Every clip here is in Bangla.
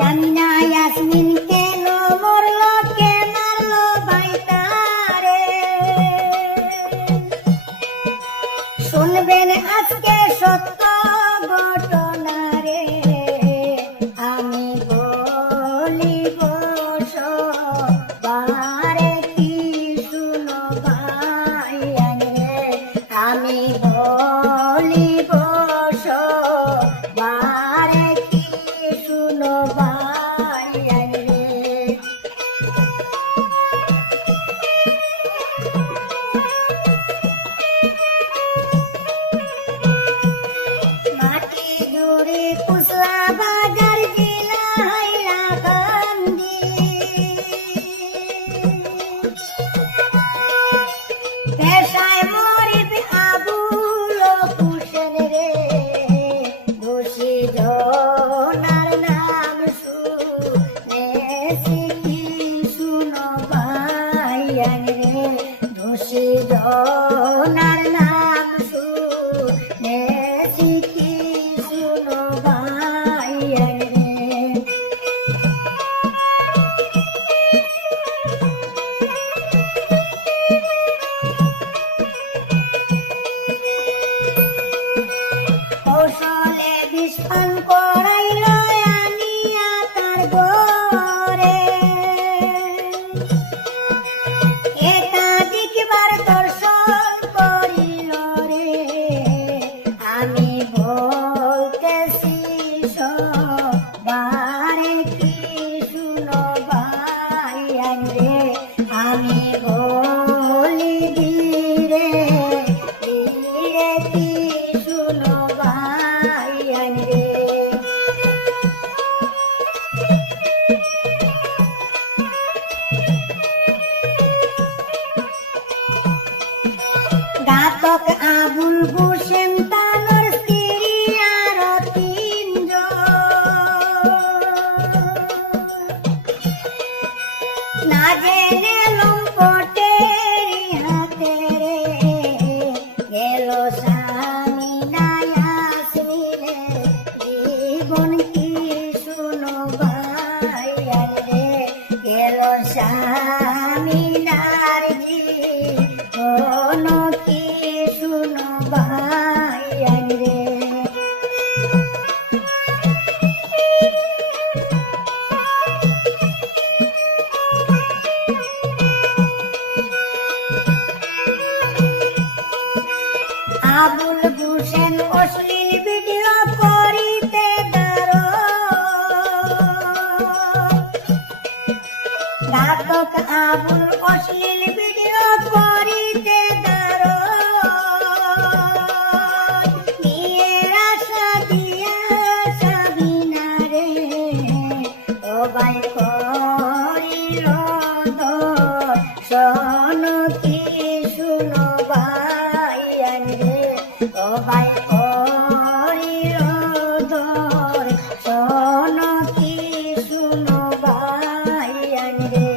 সামিনা ইয়াসমিন কেন মরল, কে মারল বাইতারে? শুনবেন আজকে সত্য ঘটনা রে, আমি বলিব সবারে কি শুনো ভাইয়ান রে, আমি বলিব সবারে কি শুনো ভাইয়ান রে। মাটি জুড়ে কুসলা বাজার জেলা হাইলাকান্দি, পেশায় মরিব আবুল হোসেন রে, দোষী জনার নাম শুনেছি কি শুনো ভাইয়ান রে, দোষী জনার নাম শুনেছি কি শুনো ভাইয়ান রে। কৌশলে বিষ পান করাইল আনিয়া তার ঘরে, একাধিকবার দর্শন করিল রে, আমি বলতেছি সবারে কি শুনো ভাইয়ান রে, আমি বলি ধীরে ধীরে কি শুনো ভাইয়ান রে। ঘাতক আবুল হোসেন তানোর স্ত্রী আরো তিনজন, না জেনে লম্পটেরই হাতে রে, গেল সামিনা ইয়াসমিনের জীবন কি শুনো ভাইয়ান রে, গেল সামিনার জীবন কি শুনো ভাইয়ান রে। আবুল হোসেন অশ্লীল ভিডিও করিতে দাঁড়, ঘাতক আবুল অশ্লীল ভিডিও করিতে দাঁড়, নিয়ে আশা দিয়া সাবিনা রে, ও ভাই করিল দর্শন কি শুনো ভাইয়ান রে, ও ভাই করিল দর্শন কি শুনো ভাইয়ান রে।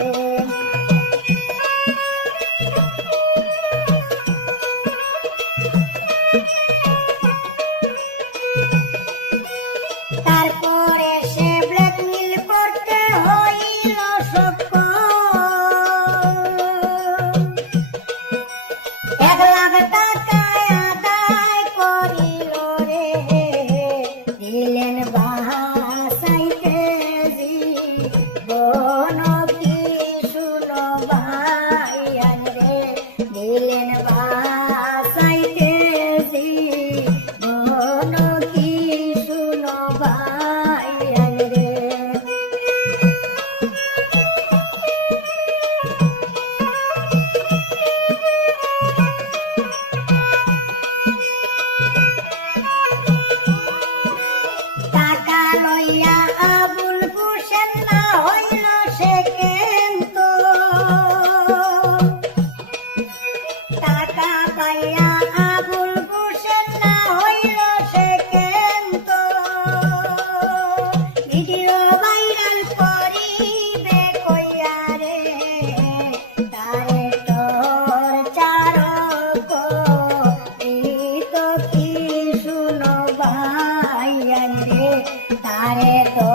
তারপরে সে ব্ল্যাকমেল করতে হইল সক্ষম, 1 লাখ টাকা আদায় করিল রে, দিলেন বাসাইতে জীবন কি শুনো ভাইয়ান রে, দিলেন বাসাইতে জীবন কি শুনো ভাইয়ান রে। টাকা লইয়া আবুল হোসেন না হইল সে কিন্তু, টাকা পাইয়া আবুল হোসেন না হইল সে কিন্তু, ভিডিও ভাইরাল করিবে কইয়া রে, তারে তোর চারক কি শুনো ভাইয়ান রে, তারে তো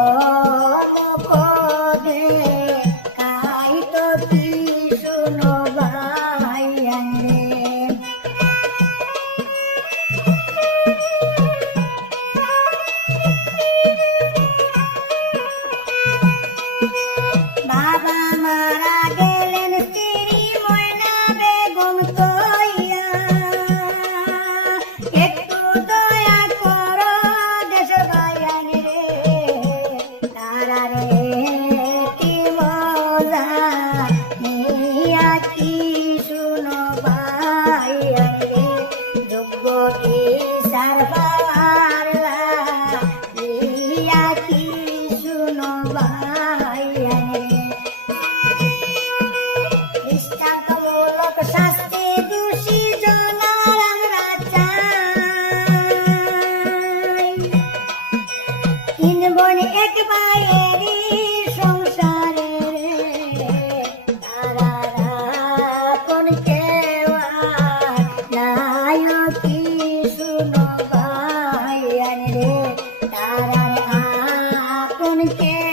ভাইয়েরই সংসারে রে তারা কোন কেউ আর নাই কি শুনো ভাইয়ান রে তারা কোন কেউ